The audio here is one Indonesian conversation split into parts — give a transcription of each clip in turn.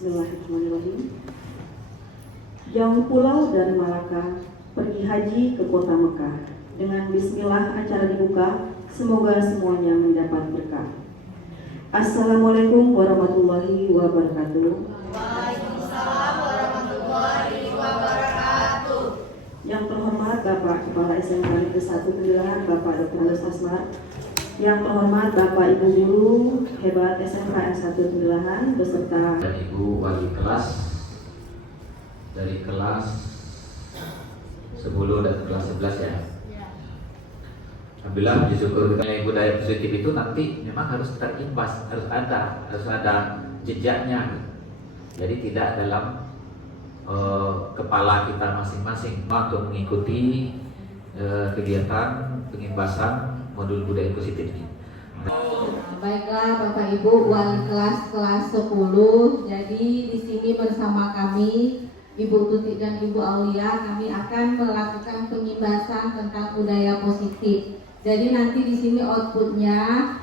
Bismillahirrahmanirrahim. Jauh pulau dari Malaka pergi haji ke kota Mekah. Dengan bismillah acara dibuka, semoga semuanya mendapat berkah. Assalamualaikum warahmatullahi wabarakatuh. Waalaikumsalam warahmatullahi wabarakatuh. Yang terhormat Bapak Kepala SMK Negeri 1 Pendilangan, Bapak Dr. Halus Asmar. Yang terhormat Bapak Ibu Guru hebat SMK N1 Pendilangan beserta dan Ibu Wali kelas dari kelas 10 dan kelas 11 ya. Alhamdulillah, puji syukur dengan budaya positif itu nanti memang harus terimbas, harus ada jejaknya. Jadi tidak dalam kepala kita masing-masing untuk mengikuti kegiatan pengimbasan modul budaya positif ini. Baiklah Bapak Ibu wali kelas 10. Jadi di sini bersama kami Ibu Tuti dan Ibu Aulia, kami akan melakukan pengimbasan tentang budaya positif. Jadi nanti di sini outputnya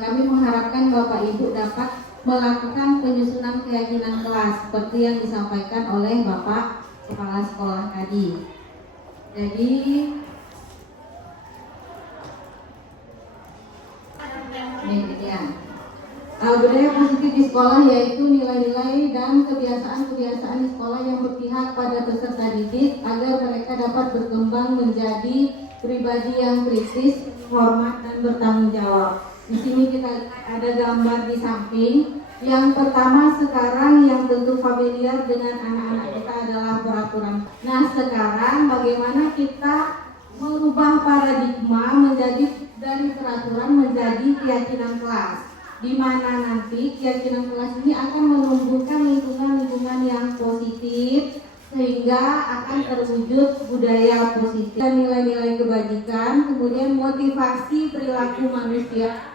kami mengharapkan Bapak Ibu dapat melakukan penyusunan keyakinan kelas seperti yang disampaikan oleh Bapak Kepala Sekolah tadi. Jadi budaya positif di sekolah yaitu nilai-nilai dan kebiasaan-kebiasaan di sekolah yang berpihak pada peserta didik agar mereka dapat berkembang menjadi pribadi yang kritis, hormat dan bertanggung jawab. Di sini kita lihat ada gambar di samping. Yang pertama sekarang yang tentu familiar dengan anak-anak kita adalah peraturan. Nah sekarang bagaimana kita merubah paradigma menjadi dari peraturan menjadi keyakinan kelas, di mana nanti keyakinan kelas ini akan menumbuhkan lingkungan-lingkungan yang positif sehingga akan terwujud budaya positif dan nilai-nilai kebajikan, kemudian motivasi perilaku manusia,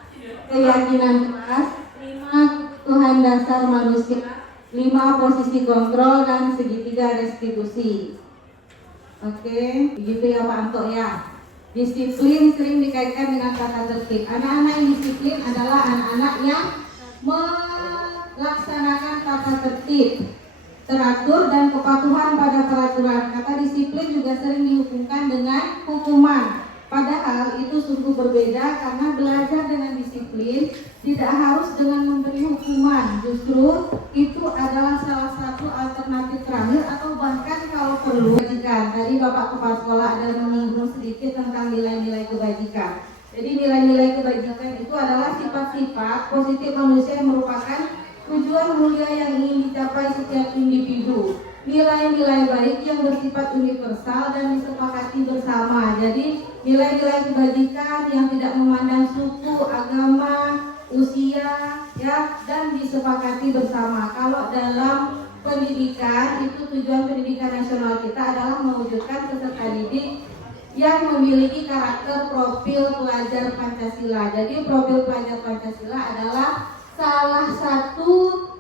keyakinan kelas, 5 kebutuhan dasar manusia, 5 posisi kontrol dan segitiga restitusi. Oke, begitu ya Pak Anto ya. Disiplin sering dikaitkan dengan tata tertib. Anak-anak yang disiplin adalah anak-anak yang melaksanakan tata tertib, teratur dan kepatuhan pada peraturan. Kata disiplin juga sering dihubungkan dengan hukuman. Padahal itu sungguh berbeda karena belajar dengan disiplin tidak harus dengan memberi hukuman. Justru itu adalah salah satu alternatif terakhir atau bahkan kalau perlu kebajikan. Tadi Bapak Kepala Sekolah ada menyinggung sedikit tentang nilai-nilai kebajikan. Jadi nilai-nilai kebajikan itu adalah sifat-sifat positif manusia yang merupakan tujuan mulia yang ingin dicapai setiap individu. Nilai-nilai baik yang bersifat universal dan disepakati bersama. Jadi nilai-nilai kebajikan yang tidak memandang suku, agama, usia, ya, dan disepakati bersama. Kalau dalam pendidikan itu tujuan pendidikan nasional kita adalah mewujudkan peserta didik yang memiliki karakter profil pelajar Pancasila. Jadi profil pelajar Pancasila adalah salah satu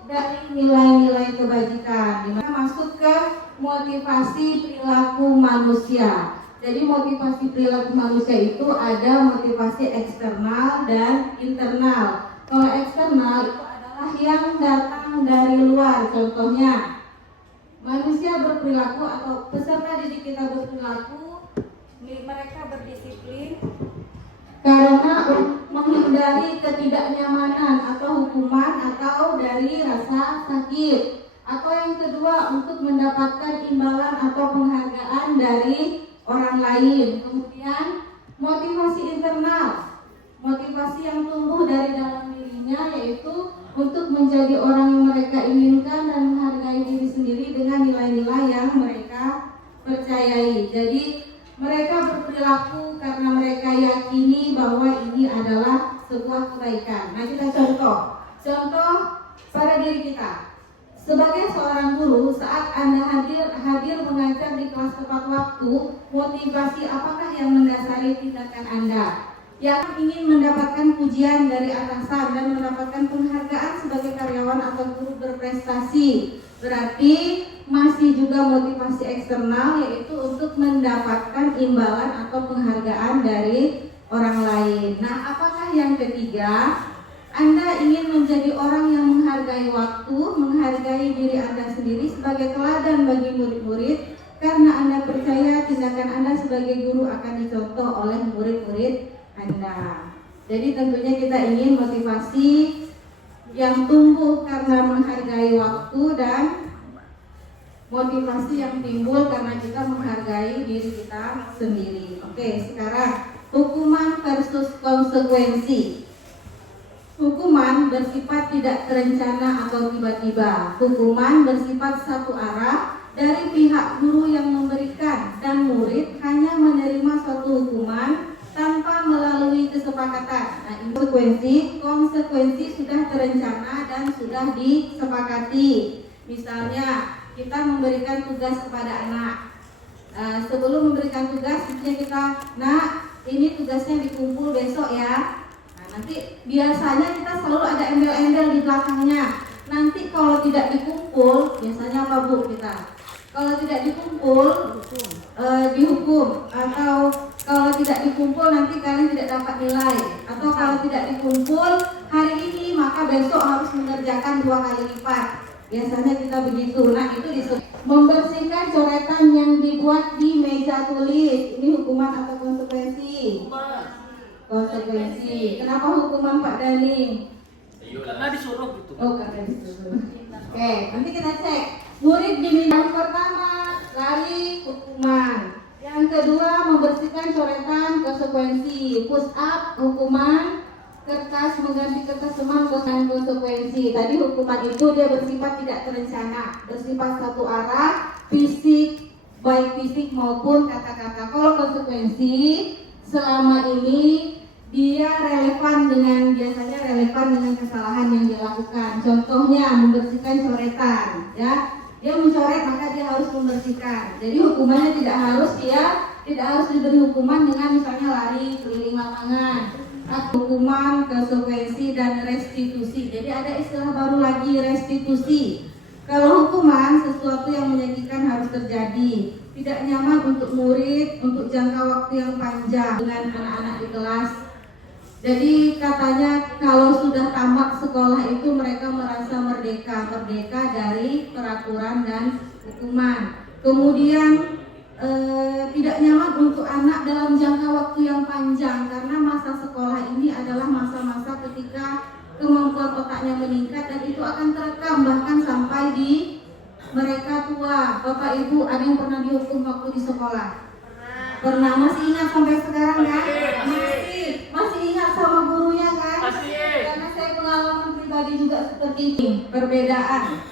dari nilai-nilai kebajikan, dimana masuk ke motivasi perilaku manusia. Jadi motivasi perilaku manusia itu ada motivasi eksternal dan internal. Kalau eksternal itu adalah yang datang dari luar. Contohnya manusia berperilaku atau peserta didik kita berperilaku, mereka berdisiplin karena menghindari ketidaknyamanan atau hukuman atau dari rasa sakit. Atau yang kedua untuk mendapatkan imbalan atau penghargaan dari orang lain. Kemudian motivasi internal, motivasi yang tumbuh dari dalam dirinya yaitu untuk menjadi orang yang mereka inginkan dan menghargai diri sendiri dengan nilai-nilai yang mereka percayai. Jadi mereka berperilaku karena mereka yakini bahwa ini adalah sebuah kebaikan. Nah kita contoh pada diri kita. Sebagai seorang guru, saat Anda hadir mengajar di kelas tepat waktu, motivasi apakah yang mendasari tindakan Anda? Yang ingin mendapatkan pujian dari atasan dan mendapatkan penghargaan sebagai karyawan atau guru berprestasi. Berarti masih juga motivasi eksternal, yaitu untuk mendapatkan imbalan atau penghargaan dari orang lain. Nah, apakah yang ketiga? Anda ingin menjadi orang yang menghargai waktu, menghargai diri Anda sendiri sebagai teladan bagi murid-murid, karena Anda percaya tindakan Anda sebagai guru akan dicontoh oleh murid-murid Anda. Jadi tentunya kita ingin motivasi yang tumbuh karena menghargai waktu dan motivasi yang timbul karena kita menghargai diri kita sendiri. Oke, sekarang hukuman versus konsekuensi. Hukuman bersifat tidak terencana atau tiba-tiba. Hukuman bersifat satu arah dari pihak guru yang memberikan, dan murid hanya menerima suatu hukuman tanpa melalui kesepakatan. Nah, konsekuensi sudah terencana dan sudah disepakati. Misalnya kita memberikan tugas kepada anak. Sebelum memberikan tugas, kita, nak, ini tugasnya dikumpul besok ya. Nanti biasanya kita selalu ada embel-embel di belakangnya. Nanti kalau tidak dikumpul, biasanya apa Bu kita? Kalau tidak dikumpul, dihukum. Atau kalau tidak dikumpul nanti kalian tidak dapat nilai. Atau kalau tidak dikumpul hari ini maka besok harus mengerjakan 2 kali lipat. Biasanya kita begitu. Nah, itu disebut membersihkan coretan yang dibuat di meja tulis. Ini hukuman atau konsekuensi? Konsekuensi. Kenapa hukuman Pak Dani? Karena disuruh gitu. Oh, karena disuruh. Oke, nanti kita cek. Murid diminta yang pertama lari hukuman. Yang kedua membersihkan coretan konsekuensi. Push up hukuman. Kertas mengganti kertas teman dengan konsekuensi. Tadi hukuman itu dia bersifat tidak terencana, bersifat satu arah, fisik, baik fisik maupun kata-kata. Kalau konsekuensi selama ini dia biasanya relevan dengan kesalahan yang dia lakukan. Contohnya membersihkan coretan, ya. Dia mencoret maka dia harus membersihkan. Jadi hukumannya tidak harus diberi hukuman dengan misalnya lari keliling lapangan. Hukuman, konsekuensi, dan restitusi. Jadi ada istilah baru lagi, restitusi. Kalau hukuman sesuatu yang menyakitkan harus terjadi, tidak nyaman untuk murid untuk jangka waktu yang panjang dengan anak-anak di kelas. Jadi katanya kalau sudah tamat sekolah itu mereka merasa merdeka dari peraturan dan hukuman. Kemudian tidak nyaman untuk anak dalam jangka waktu yang panjang karena masa sekolah ini adalah masa-masa ketika kemampuan otaknya meningkat dan itu akan terekam bahkan sampai di mereka tua. Bapak Ibu ada yang pernah dihukum waktu di sekolah? Pernah. Masih ingat sampai sekarang kan? Masih ingat sama gurunya kan? Karena saya pengalaman pribadi juga seperti ini. Perbedaan.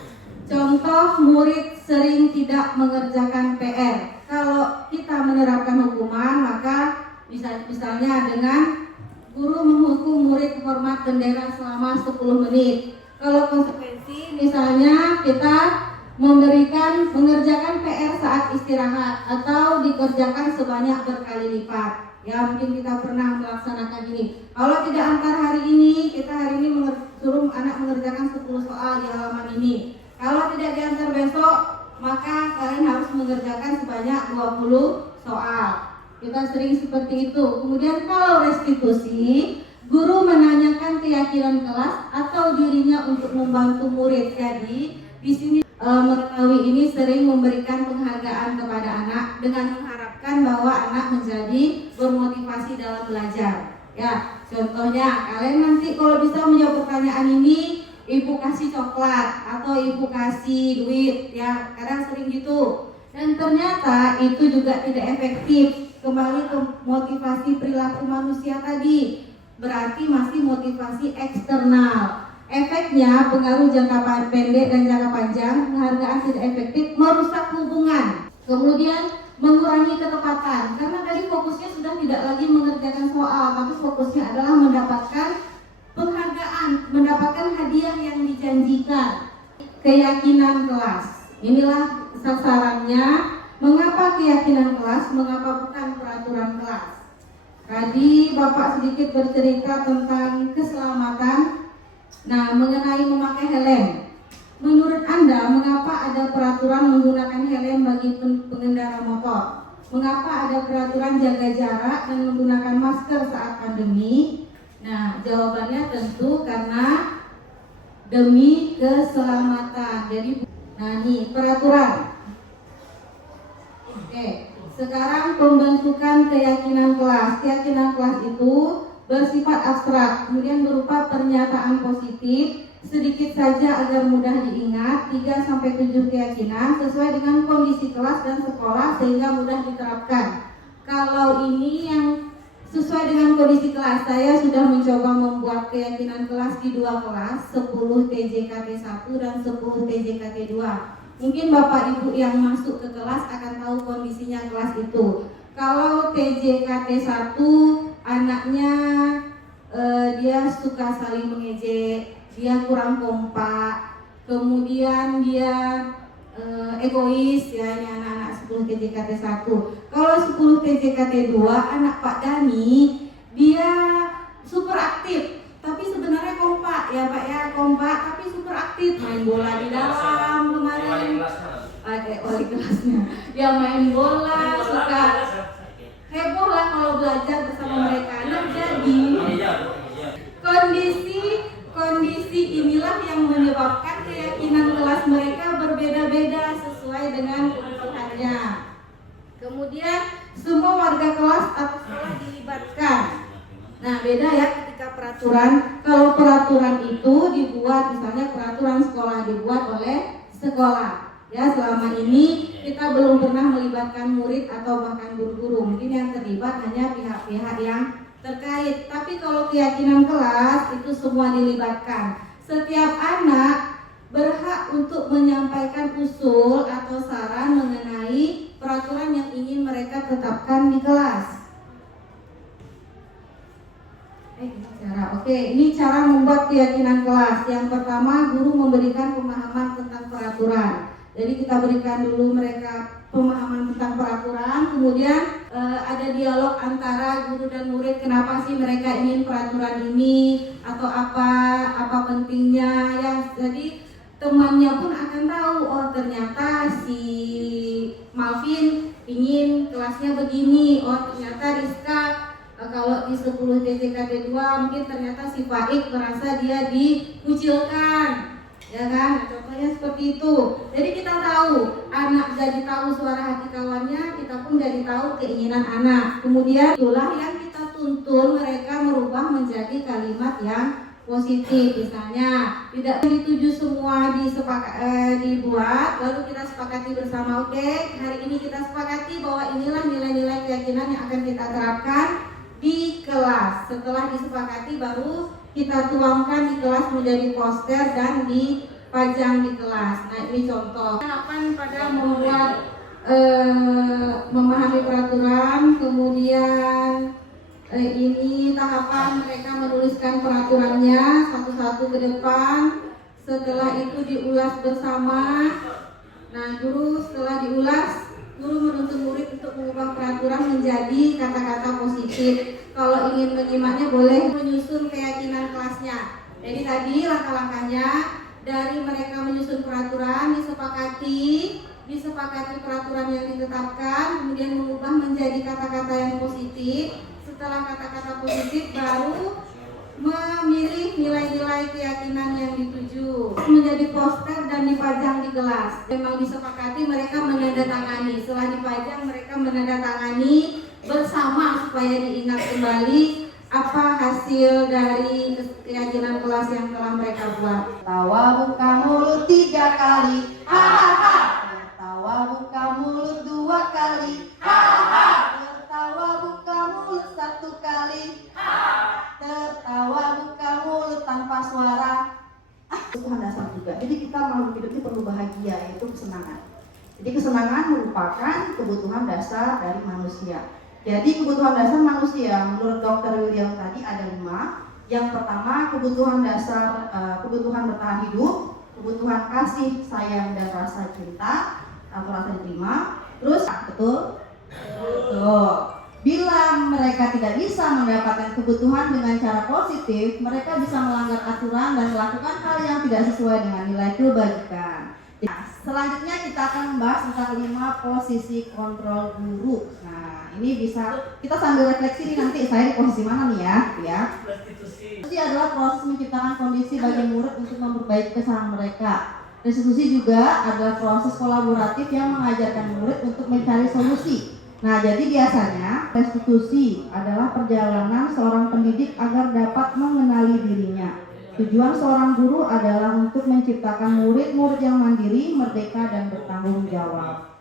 Contoh, murid sering tidak mengerjakan PR. Kalau kita menerapkan hukuman, maka misalnya dengan guru menghukum murid hormat bendera selama 10 menit. Kalau konsekuensi, misalnya kita mengerjakan PR saat istirahat atau dikerjakan sebanyak berkali lipat. Ya, mungkin kita pernah melaksanakan ini. Kalau tidak antar hari ini, kita hari ini suruh anak mengerjakan 10 soal di halaman ini. Kalau tidak diantar besok, maka kalian harus mengerjakan sebanyak 20 soal. Kita sering seperti itu. Kemudian kalau restitusi, guru menanyakan keyakinan kelas atau dirinya untuk membantu murid. Jadi di sini mengetahui ini sering memberikan penghargaan kepada anak dengan mengharapkan bahwa anak menjadi bermotivasi dalam belajar. Ya, contohnya kalian nanti kalau bisa menjawab pertanyaan ini, ibu kasih coklat atau ibu kasih duit, ya kadang sering gitu. Dan ternyata itu juga tidak efektif. Kembali ke motivasi perilaku manusia tadi, berarti masih motivasi eksternal. Efeknya pengaruh jangka pendek dan jangka panjang, penghargaan tidak efektif, merusak hubungan. Kemudian mengurangi ketepatan, karena tadi fokusnya sudah tidak lagi mengerjakan soal, tapi fokusnya adalah mendapatkan penghargaan, mendapatkan hadiah yang dijanjikan. Keyakinan kelas, inilah sasarannya. Mengapa keyakinan kelas, mengapa bukan peraturan kelas? Tadi Bapak sedikit bercerita tentang keselamatan. Nah, mengenai memakai helm, menurut Anda mengapa ada peraturan menggunakan helm bagi pengendara motor? Mengapa ada peraturan jaga jarak dan menggunakan masker saat pandemi? Nah, jawabannya tentu karena demi keselamatan. Jadi, nah ini peraturan. Oke, sekarang pembentukan keyakinan kelas. Keyakinan kelas itu bersifat abstrak, kemudian berupa pernyataan positif, sedikit saja agar mudah diingat, 3-7 keyakinan sesuai dengan kondisi kelas dan sekolah sehingga mudah diterapkan. Kalau ini yang sesuai dengan kondisi kelas, saya sudah mencoba membuat keyakinan kelas di 2 kelas, 10 TJKT 1 dan 10 TJKT 2. Mungkin Bapak Ibu yang masuk ke kelas akan tahu kondisinya kelas itu. Kalau TJKT 1 anaknya dia suka saling mengejek, dia kurang kompak, kemudian dia egois ya, ini anak-anak 10 TJKT 1. Kalau 10 TJKT 2 anak Pak Dani dia super aktif, tapi sebenarnya kompak ya Pak ya, kompak tapi super aktif, main bola di dalam kemarin, wali kelasnya, ya main bola, suka heboh lah kalau belajar bersama mereka. Nah jadi kondisi inilah yang menyebabkan keyakinan kelas mereka berbeda-beda sesuai dengan kebutuhannya. Kemudian semua warga kelas atau sekolah dilibatkan. Nah beda ya ketika peraturan. Kalau peraturan itu dibuat, misalnya peraturan sekolah dibuat oleh sekolah. Ya selama ini kita belum pernah melibatkan murid atau bahkan guru-guru. Mungkin yang terlibat hanya pihak-pihak yang terkait. Tapi kalau keyakinan kelas itu semua dilibatkan. Setiap anak berhak untuk menyampaikan usul atau saran mengenai peraturan yang ingin mereka tetapkan di kelas. Ini cara membuat keyakinan kelas. Yang pertama, guru memberikan pemahaman tentang peraturan. Jadi kita berikan dulu mereka pemahaman tentang peraturan, kemudian ada dialog antara guru dan murid, kenapa sih mereka ingin peraturan ini atau apa pentingnya ya. Jadi temannya pun akan tahu, oh ternyata si Malvin ingin kelasnya begini, oh ternyata Rizka kalau di 10 TJKT 2 mungkin ternyata si Faik merasa dia dikucilkan. Ya kan, contohnya seperti itu. Jadi kita tahu, anak jadi tahu suara hati kawannya, kita pun jadi tahu keinginan anak. Kemudian itulah yang kita tuntun mereka merubah menjadi kalimat yang positif. Misalnya, tidak dituju semua dibuat, lalu kita sepakati bersama, oke, hari ini kita sepakati bahwa inilah nilai-nilai keyakinan yang akan kita terapkan di kelas. Setelah disepakati baru kita tuangkan di kelas menjadi poster dan dipajang di kelas. Nah ini contoh. Tahapan pada membuat memahami peraturan, kemudian ini tahapan mereka menuliskan peraturannya satu-satu ke depan. Setelah itu diulas bersama. Nah guru setelah diulas, guru menuntun murid untuk mengubah peraturan menjadi kata-kata positif. Kalau ingin menyimaknya boleh menyusun keyakinan kelasnya. Jadi tadi langkah-langkahnya dari mereka menyusun peraturan, disepakati peraturan yang ditetapkan, kemudian mengubah menjadi kata-kata yang positif. Setelah kata-kata positif baru memilih nilai-nilai keyakinan yang dituju menjadi poster dan dipajang di kelas. Memang disepakati mereka menandatangani. Setelah dipajang mereka menandatangani bersama supaya diingat kembali apa hasil dari keyakinan kelas yang telah mereka buat. Tawa buka mulut 3 kali, hahaha. Tawa buka mulut 2 kali, hahaha. Tertawa buka mulut 1 kali, tertawa buka mulut tanpa suara. Kebutuhan dasar juga. Jadi kita makhluk hidup ini perlu bahagia, yaitu kesenangan. Jadi kesenangan merupakan kebutuhan dasar dari manusia. Jadi kebutuhan dasar manusia menurut Dr. William tadi ada 5. Yang pertama kebutuhan dasar, kebutuhan bertahan hidup, kebutuhan kasih sayang dan rasa cinta atau rasa diterima. Terus betul? Betul. Bila mereka tidak bisa mendapatkan kebutuhan dengan cara positif, mereka bisa melanggar aturan dan melakukan hal yang tidak sesuai dengan nilai kebajikan. selanjutnya kita akan membahas tentang 5 posisi kontrol guru. Nah, ini bisa kita sambil refleksi nih, nanti saya di posisi mana nih ya. Restitusi adalah proses menciptakan kondisi bagi murid untuk memperbaiki kesalahan mereka. Restitusi juga adalah proses kolaboratif yang mengajarkan murid untuk mencari solusi. Nah, jadi biasanya restitusi adalah perjalanan seorang pendidik agar dapat mengenali dirinya. Tujuan seorang guru adalah untuk menciptakan murid-murid yang mandiri, merdeka, dan bertanggung jawab.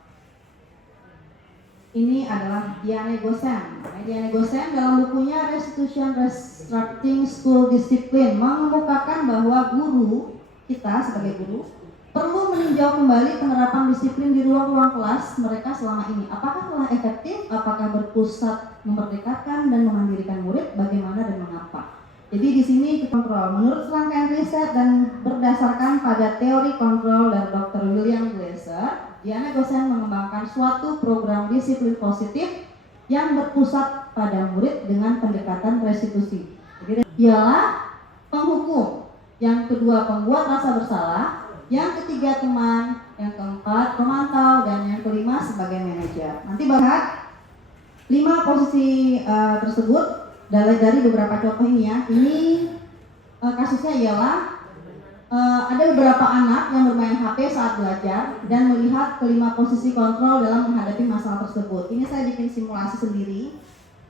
Ini adalah Diane Gosen. Diane Gosen dalam bukunya Restitution Restructuring School Discipline mengemukakan bahwa guru, kita sebagai guru, perlu meninjau kembali penerapan disiplin di ruang-ruang kelas mereka selama ini. Apakah telah efektif, apakah berpusat memerdekakan dan memandirikan murid, bagaimana dan mengapa. Jadi di sini kontrol. Menurut rangkaian riset dan berdasarkan pada teori kontrol dari Dr. William Glasser, Diane Gosen mengembangkan suatu program disiplin positif yang berpusat pada murid dengan pendekatan restitusi. Jadi ialah penghukum, yang kedua pembuat rasa bersalah, yang ketiga teman, yang keempat pemantau, dan yang kelima sebagai manajer. Nanti bahas 5 posisi tersebut dari beberapa contoh ini ya. Ini kasusnya ialah ada beberapa anak yang bermain HP saat belajar dan melihat kelima posisi kontrol dalam menghadapi masalah tersebut. Ini saya bikin simulasi sendiri.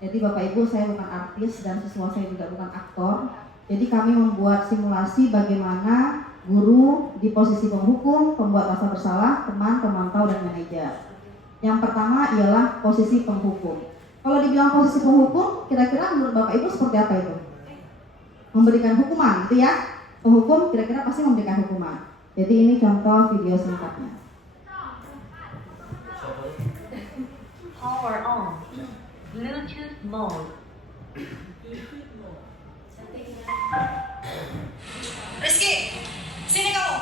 Jadi Bapak Ibu, saya bukan artis dan siswa saya juga bukan aktor. Jadi kami membuat simulasi bagaimana guru di posisi penghukum, pembuat rasa bersalah, teman, pemantau, dan manajer. Yang pertama ialah posisi penghukum. Kalau dibilang posisi penghukum, kira-kira menurut Bapak Ibu seperti apa itu? Memberikan hukuman, gitu ya? Penghukum kira-kira pasti memberikan hukuman. Jadi ini contoh video singkatnya. Power on. Bluetooth mode. Rizky, sini kamu.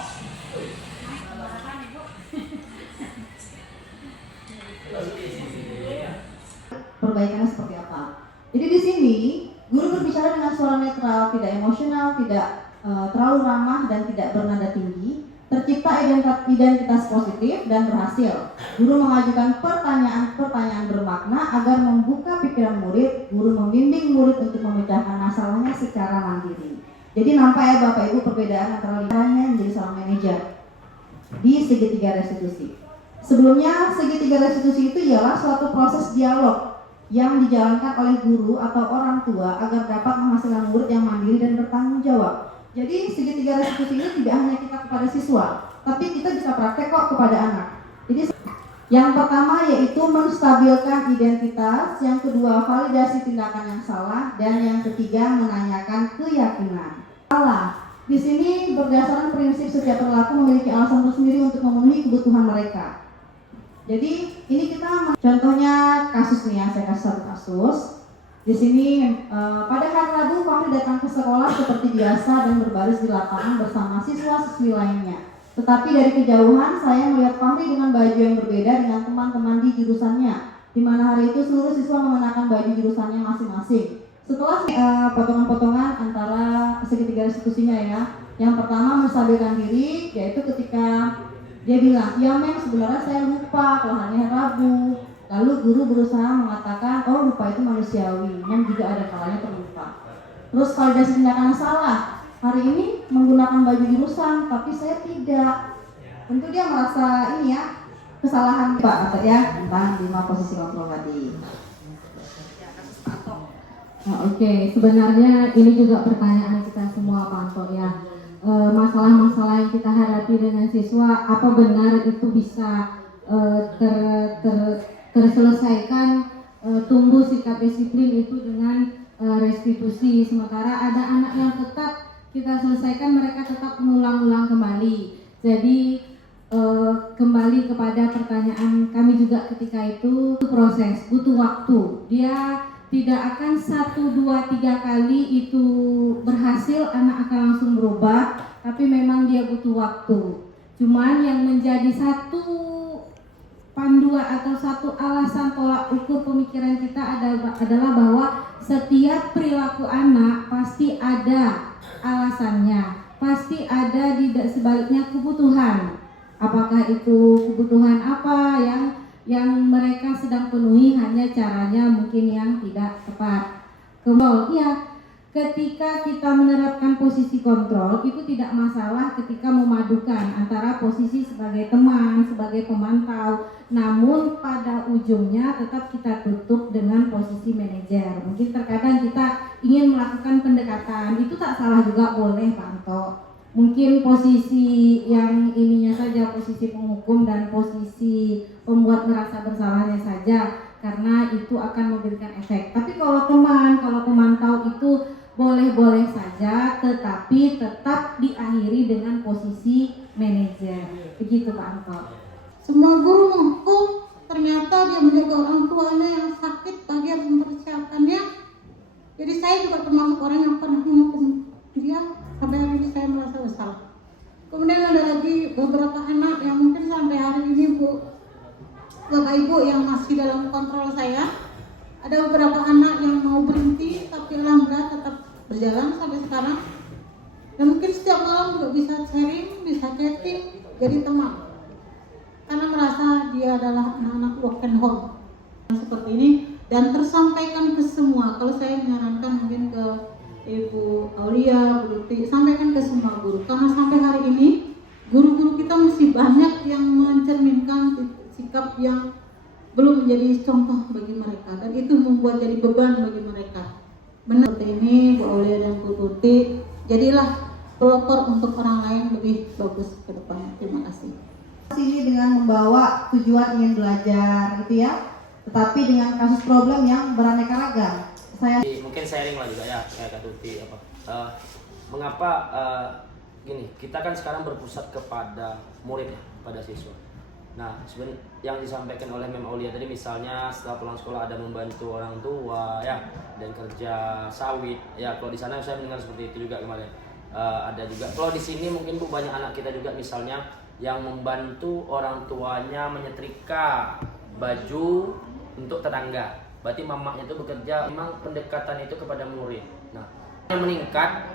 Perbaikannya seperti apa? Jadi di sini guru berbicara dengan suara netral, tidak emosional, tidak terlalu ramah dan tidak bernada tinggi. Tercipta identitas positif dan berhasil. Guru mengajukan pertanyaan-pertanyaan bermakna agar membuka pikiran murid. Guru membimbing murid untuk memecahkan masalahnya secara mandiri. Jadi nampak ya Bapak Ibu perbedaan antara caranya menjadi seorang manajer di segitiga restitusi. Sebelumnya segitiga restitusi itu ialah suatu proses dialog yang dijalankan oleh guru atau orang tua agar dapat menghasilkan murid yang mandiri dan bertanggung jawab. Jadi segitiga restitusi ini tidak hanya kita kepada siswa, tapi kita bisa praktek kok kepada anak. Jadi yang pertama yaitu menstabilkan identitas, yang kedua validasi tindakan yang salah, dan yang ketiga menanyakan keyakinan. Salah. Di sini berdasarkan prinsip setiap perilaku memiliki alasan tersendiri untuk memenuhi kebutuhan mereka. Jadi ini kita contohnya kasus nih ya, saya kasih satu kasus. Di sini pada hari Rabu Fahri datang ke sekolah seperti biasa dan berbaris di lapangan bersama siswa-siswi lainnya. Tetapi dari kejauhan saya melihat Fahri dengan baju yang berbeda dengan teman-teman di jurusannya, di mana hari itu seluruh siswa mengenakan baju jurusannya masing-masing. Setelah potongan-potongan antara segitiga restitusinya ya, yang pertama menstabilkan diri, yaitu ketika dia bilang, ya men sebenarnya saya lupa kalau hari Rabu. Lalu guru berusaha mengatakan, oh lupa itu manusiawi, men juga ada kalanya terlupa. Terus validasi tindakan salah, hari ini menggunakan baju jurusan, tapi saya tidak. Tentu dia merasa ini ya, kesalahan Pak atau ya tentang 5 posisi kontrol tadi. Nah, Oke, sebenarnya ini juga pertanyaan kita semua Pak Anto ya. Masalah-masalah yang kita hadapi dengan siswa, apa benar itu bisa terselesaikan, tumbuh sikap disiplin itu dengan restitusi, sementara ada anak yang tetap kita selesaikan mereka tetap mengulang-ulang kembali. Jadi kembali kepada pertanyaan kami juga ketika itu, proses butuh waktu. Dia tidak akan 1, 2, 3 kali itu berhasil anak akan langsung berubah, tapi memang dia butuh waktu. Cuman yang menjadi satu panduan atau satu alasan tolak ukur pemikiran kita adalah bahwa setiap perilaku anak pasti ada alasannya, pasti ada di sebaliknya kebutuhan. apakah itu kebutuhan apa yang mereka sedang penuhi, hanya caranya mungkin yang tidak tepat. Kemudian ketika kita menerapkan posisi kontrol, itu tidak masalah ketika memadukan antara posisi sebagai teman, sebagai pemantau, namun pada ujungnya tetap kita tutup dengan posisi manajer. Mungkin terkadang kita ingin melakukan pendekatan, itu tak salah juga, boleh Pak Anto. Mungkin posisi yang ininya saja, posisi penghukum dan posisi pembuat merasa bersalahnya saja, karena itu akan memberikan efek. Tapi kalau teman, kalau pemantau itu boleh-boleh saja, tetapi tetap diakhiri dengan posisi manajer. Begitu Pak Anto. Semua guru menghukum, ternyata dia menjaga orang tuanya yang sakit, dia harus mempersiapkannya. Jadi saya juga termasuk orang yang pernah menghukum dia, sampai hari ini saya merasa bersalah. Kemudian ada lagi beberapa anak yang mungkin sampai hari ini Bapak Ibu yang masih dalam kontrol saya. Ada beberapa anak yang mau berhenti, tapi alhamdulillah tetap berjalan sampai sekarang. Dan mungkin setiap malam juga bisa sharing, bisa chatting, jadi teman. Karena merasa dia adalah anak-anak broken home seperti ini, dan tersampaikan ke semua. Kalau saya menyarankan mungkin ke Ibu Aulia, Bu Lutfi, sampaikan ke semua guru. Karena sampai hari ini guru-guru kita masih banyak yang mencerminkan sikap yang belum menjadi contoh bagi mereka, dan itu membuat jadi beban bagi mereka. Benar seperti ini Bu Aulia dan Bu Lutfi, jadilah pelopor untuk orang lain lebih bagus ke depan. Terima kasih. Sini dengan membawa tujuan ingin belajar gitu ya, tetapi dengan kasus problem yang beraneka ragam. Mungkin sharing lah juga ya, kayak Kak Tuti apa. Mengapa gini, kita kan sekarang berpusat kepada murid ya, pada siswa. Nah, sebenarnya yang disampaikan oleh Mem Aulia tadi, misalnya setelah pulang sekolah ada membantu orang tua ya, dan kerja sawit ya. Kalau di sana saya mendengar seperti itu juga kemarin. Ada juga. Kalau di sini mungkin Bu, banyak anak kita juga misalnya yang membantu orang tuanya menyetrika baju untuk tetangga. Berarti mamanya itu bekerja. Memang pendekatan itu kepada murid. Nah, yang meningkat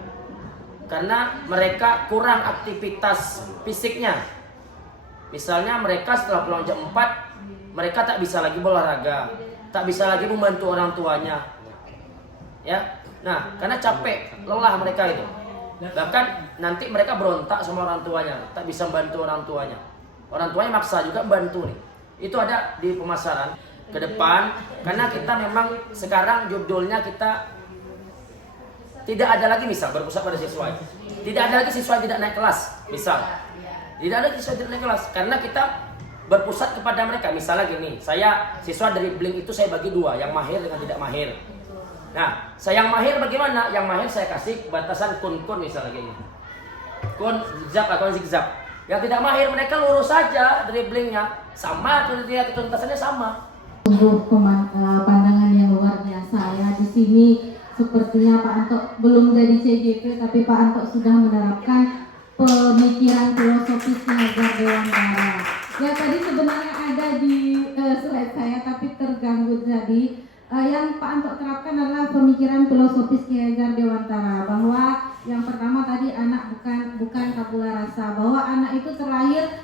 karena mereka kurang aktivitas fisiknya. Misalnya mereka setelah pulang jam 4, mereka tak bisa lagi berolahraga, tak bisa lagi membantu orang tuanya. Ya. Nah, karena capek, lelah mereka itu. Bahkan nanti mereka berontak sama orang tuanya, tak bisa membantu orang tuanya. Orang tuanya maksa juga bantu nih. Itu ada di pemasaran ke depan, karena kita memang sekarang judulnya kita tidak ada lagi misal berpusat pada siswa. Tidak ada lagi siswa yang tidak naik kelas, misal. Tidak ada siswa yang tidak naik kelas, karena kita berpusat kepada mereka. Misalnya gini, saya siswa dari dribbling itu saya bagi dua, yang mahir dengan tidak mahir. Nah, saya yang mahir bagaimana? Yang mahir saya kasih batasan kun-kun misalnya gini. Kun zigzag atau zigzag. Yang tidak mahir mereka lurus saja dribblingnya, sama ketuntasannya sama. Sungguh pandangan yang luar biasa ya. Di sini sepertinya Pak Anto belum jadi CJP, tapi Pak Anto sudah menerapkan pemikiran filosofisnya Ajar Dewantara. Ya tadi sebenarnya ada di slide saya, tapi terganggu tadi. Yang Pak Anto terapkan adalah pemikiran filosofis Ki Hajar Dewantara, bahwa yang pertama tadi anak bukan tabula rasa, bahwa anak itu terlahir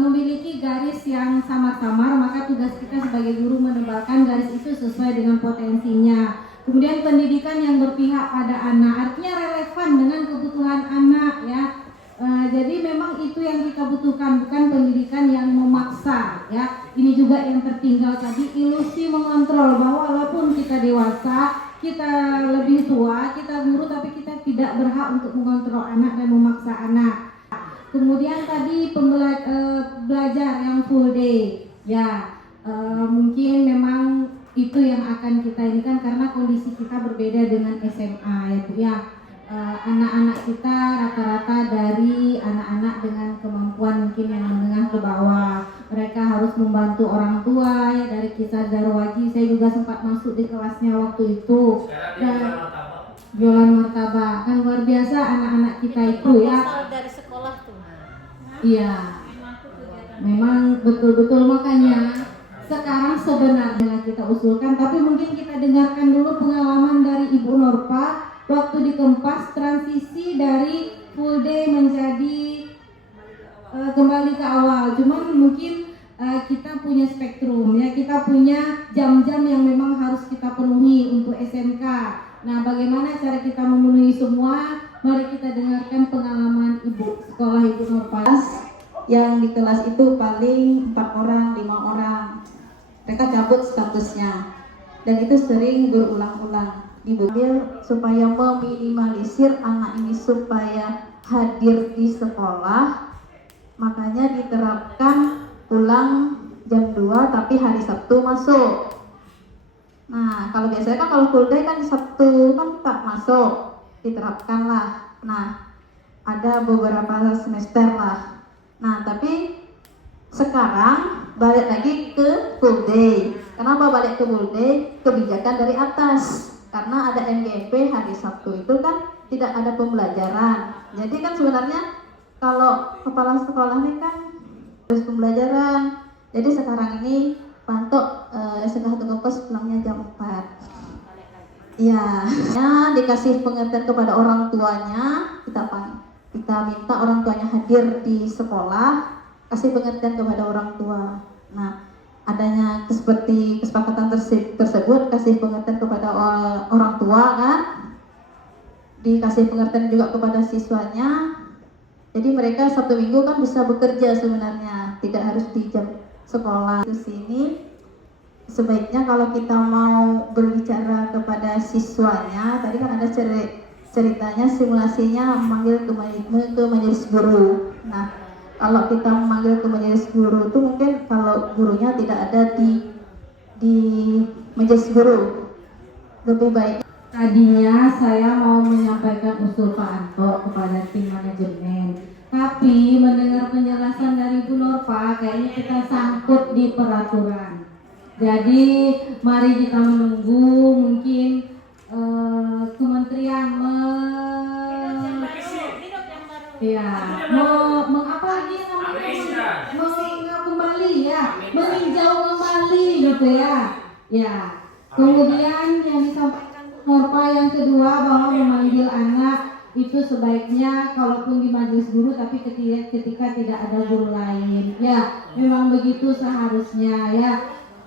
memiliki garis yang samar-samar, maka tugas kita sebagai guru menebalkan garis itu sesuai dengan potensinya. Kemudian pendidikan yang berpihak pada anak, artinya relevan dengan kebutuhan anak ya. Jadi memang itu yang kita butuhkan, bukan pendidikan yang memaksa ya. Ini juga yang tertinggal tadi, ilusi mengontrol, bahwa walaupun kita dewasa, kita lebih tua, kita guru, tapi kita tidak berhak untuk mengontrol anak dan memaksa anak. Kemudian tadi belajar yang full day ya, mungkin memang itu yang akan kita ini kan, karena kondisi kita berbeda dengan SMA ya Bu ya. Anak-anak kita rata-rata dari anak-anak dengan kemampuan mungkin yang menengah ke bawah, mereka harus membantu orang tua ya. Dari kisah Darwaji saya juga sempat masuk di kelasnya waktu itu, dan jualan martabak kan luar biasa anak-anak kita itu ya. Dari sekolah tuh. Iya, memang betul-betul, makanya sekarang sebenarnya kita usulkan, tapi mungkin kita dengarkan dulu pengalaman dari Ibu Norpa waktu di Kempas, transisi dari full day menjadi kembali ke awal. Cuman mungkin kita punya spektrum ya, kita punya jam-jam yang memang harus kita penuhi untuk SMK. Nah, bagaimana cara kita memenuhi semua? Mari kita dengarkan pengalaman Ibu Sekolah Ibu Nurpa. Yang di kelas itu paling 4 orang, 5 orang. Mereka cabut statusnya. Dan itu sering berulang-ulang. Diambil supaya meminimalisir anak ini supaya hadir di sekolah. Makanya diterapkan pulang jam 2 tapi hari Sabtu masuk. Nah, kalau biasanya kan kalau full day kan Sabtu kan tak masuk. Diterapkan lah. Nah, ada beberapa semester lah. Nah, tapi sekarang balik lagi ke full day. Kenapa balik ke full day? Kebijakan dari atas. Karena ada MGP hari Sabtu itu kan tidak ada pembelajaran. Jadi kan sebenarnya kalau kepala sekolah ini kan harus pembelajaran. Jadi sekarang ini Pantok SMK 1 Kepes pulangnya jam 4. Iya, dikasih pengertian kepada orang tuanya. Kita minta orang tuanya hadir di sekolah, kasih pengertian kepada orang tua. Nah, adanya seperti kesepakatan tersebut, kasih pengertian kepada orang tua kan, dikasih pengertian juga kepada siswanya. Jadi mereka Sabtu Minggu kan bisa bekerja sebenarnya, tidak harus di jam sekolah. Di sini sebaiknya kalau kita mau berbicara kepada siswanya, tadi kan ada ceritanya simulasinya memanggil ke majelis guru. Nah, kalau kita memanggil ke majelis guru itu mungkin kalau gurunya tidak ada di majelis guru, lebih baik. Tadinya saya mau menyampaikan usul Pak Anto kepada tim manajemen, tapi mendengar penjelasan dari Bu Nurpa, kayaknya kita sangkut di peraturan. Jadi mari kita menunggu mungkin kementerian mengapa lagi namanya kembali ya, meninjau kembali gitu ya. Ya. Kemudian yang disampaikan Nurpa yang kedua bahwa memanggil anak itu sebaiknya kalaupun di majelis guru tapi ketika tidak ada guru lain. Ya, memang begitu seharusnya ya.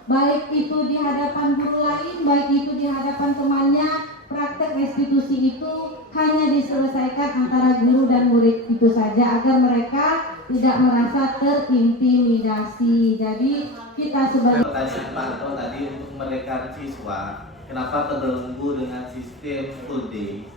Baik itu di hadapan guru lain, baik itu di hadapan temannya, praktek restitusi itu hanya diselesaikan antara guru dan murid itu saja agar mereka tidak merasa terintimidasi. Jadi kita sebagai pertanyaan Pak Anto tadi untuk mereka siswa, kenapa terbelenggu dengan sistem full day?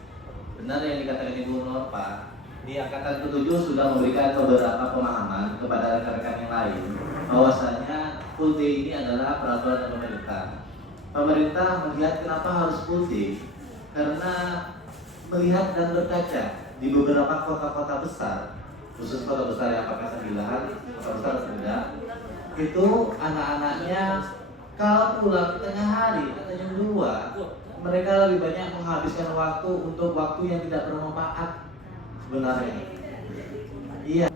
Benar yang dikatakan Ibu Nurpa, di angkatan ke-7 sudah memberikan beberapa pemahaman kepada rekan-rekan yang lain bahwasanya full day ini adalah peraturan pemerintah. Pemerintah melihat kenapa harus full day, karena melihat dan berkaca di beberapa kota-kota besar, khusus kota besar yang pakai 9, kota besar tidak, itu anak-anaknya kalau pulang tengah hari atau jam 2, mereka lebih banyak menghabiskan waktu untuk waktu yang tidak bermanfaat sebenarnya. Iya.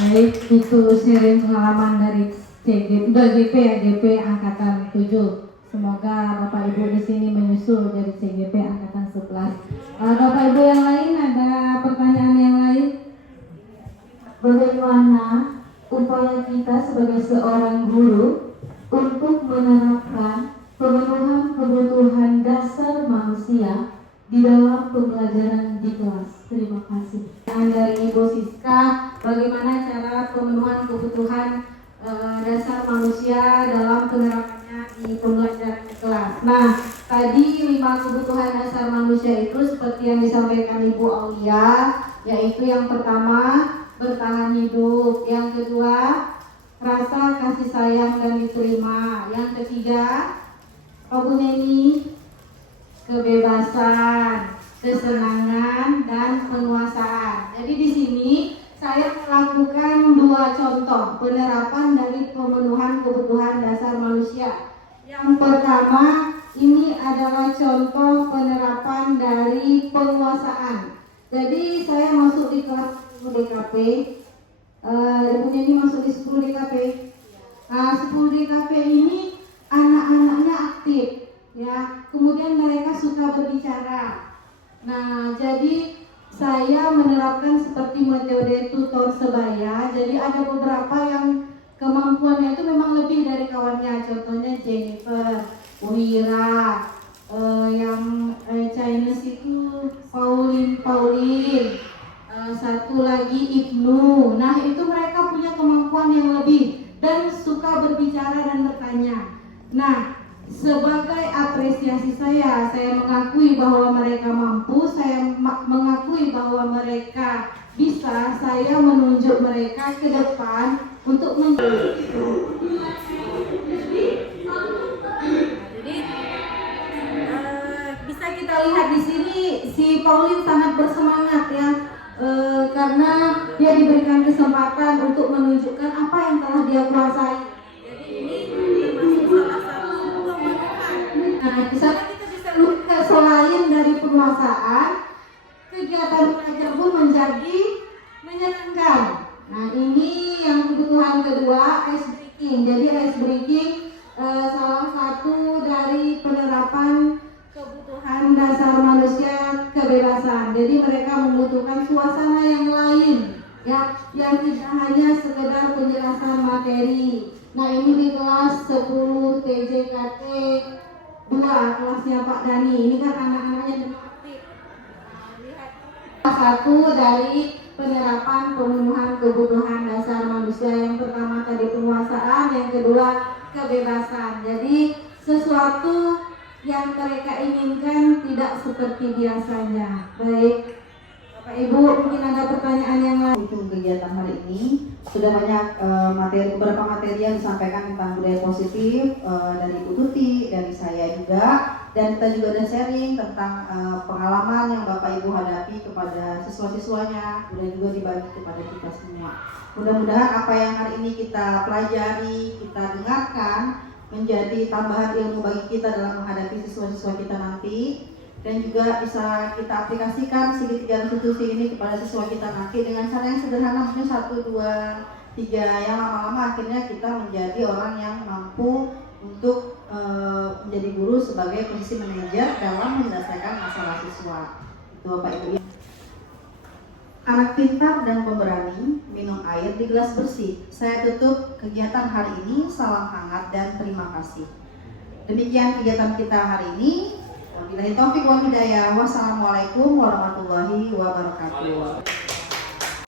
baik itu sharing pengalaman dari GP ya, GP angkatan 7. Semoga Bapak Ibu di sini menyusul dari CGP angkatan 11. Bapak Ibu yang lain ada pertanyaan yang lain? Bagaimana upaya kita sebagai seorang guru untuk menerapkan pemenuhan kebutuhan dasar manusia di dalam pembelajaran di kelas? Terima kasih. Dari Ibu Siska, bagaimana cara pemenuhan kebutuhan dasar manusia dalam penerapannya di pembelajaran di kelas? Nah, tadi 5 kebutuhan dasar manusia itu seperti yang disampaikan Ibu Aulia, yaitu yang pertama bertahan hidup, yang kedua rasa kasih sayang dan diterima, yang ketiga Ibu Neni kebebasan, kesenangan dan penguasaan. Jadi di sini saya melakukan 2 contoh penerapan dari pemenuhan kebutuhan dasar manusia. Yang pertama ini adalah contoh penerapan dari penguasaan. Jadi saya masuk di kelas 10 DKP, Ibu Neni masuk di 10 DKP. Nah, 10 DKP ini anak-anaknya aktif, ya. Kemudian mereka suka berbicara. Nah, jadi saya menerapkan seperti metode tutor sebaya. Jadi ada beberapa yang kemampuannya itu memang lebih dari kawannya. Contohnya Jennifer, Wira, yang Chinese itu Pauline, satu lagi Ibnu. Nah itu mereka punya kemampuan yang lebih dan suka berbicara dan bertanya. Nah sebagai apresiasi saya mengakui bahwa mereka mampu, saya mengakui bahwa mereka bisa, saya menunjuk mereka ke depan untuk bisa kita lihat di sini si Pauline sangat bersemangat ya, karena dia diberikan kesempatan untuk menunjukkan apa yang telah dia kuasai. Jadi ini termasuk salah satu kemewahan. Nah, di sana kita bisa lihat selain dari penguasaan, kegiatan belajar pun menjadi menyenangkan. Nah, ini yang kebutuhan kedua, ice breaking. Jadi ice breaking salah satu dari penerapan kebutuhan dasar manusia kebebasan. Jadi mereka membutuhkan suasana yang lain, ya, yang tidak hanya sekedar penjelasan materi. Nah ini di kelas 10 TJKT 2, kelasnya Pak Dani. Ini kan anak-anaknya demam aktif. Nah, lihat satu dari penerapan pemenuhan kebutuhan dasar manusia. Yang pertama tadi penguasaan, yang kedua kebebasan. Jadi sesuatu yang mereka inginkan tidak seperti biasanya. Baik, Bapak Ibu, mungkin ada pertanyaan yang lain. Untuk kegiatan hari ini sudah banyak beberapa materi yang disampaikan tentang budaya positif dari Ibu Tuti, dari saya juga, dan kita juga ada sharing tentang pengalaman yang Bapak Ibu hadapi kepada siswa-siswanya, dan juga dibagi kepada kita semua. Mudah-mudahan apa yang hari ini kita pelajari, kita dengarkan, menjadi tambahan ilmu bagi kita dalam menghadapi siswa-siswa kita nanti, dan juga bisa kita aplikasikan segitiga institusi ini kepada siswa kita nanti dengan cara yang sederhana, mungkin 1, 2, 3, yang lama-lama akhirnya kita menjadi orang yang mampu untuk menjadi guru sebagai posisi manajer dalam menyelesaikan masalah siswa. Itu Bapak Ibu. Anak pintar dan pemberani, minum air di gelas bersih. Saya tutup kegiatan hari ini, salam hangat dan terima kasih. Demikian kegiatan kita hari ini. Wabillahi taufiq wal hidayah. Wassalamualaikum warahmatullahi wabarakatuh.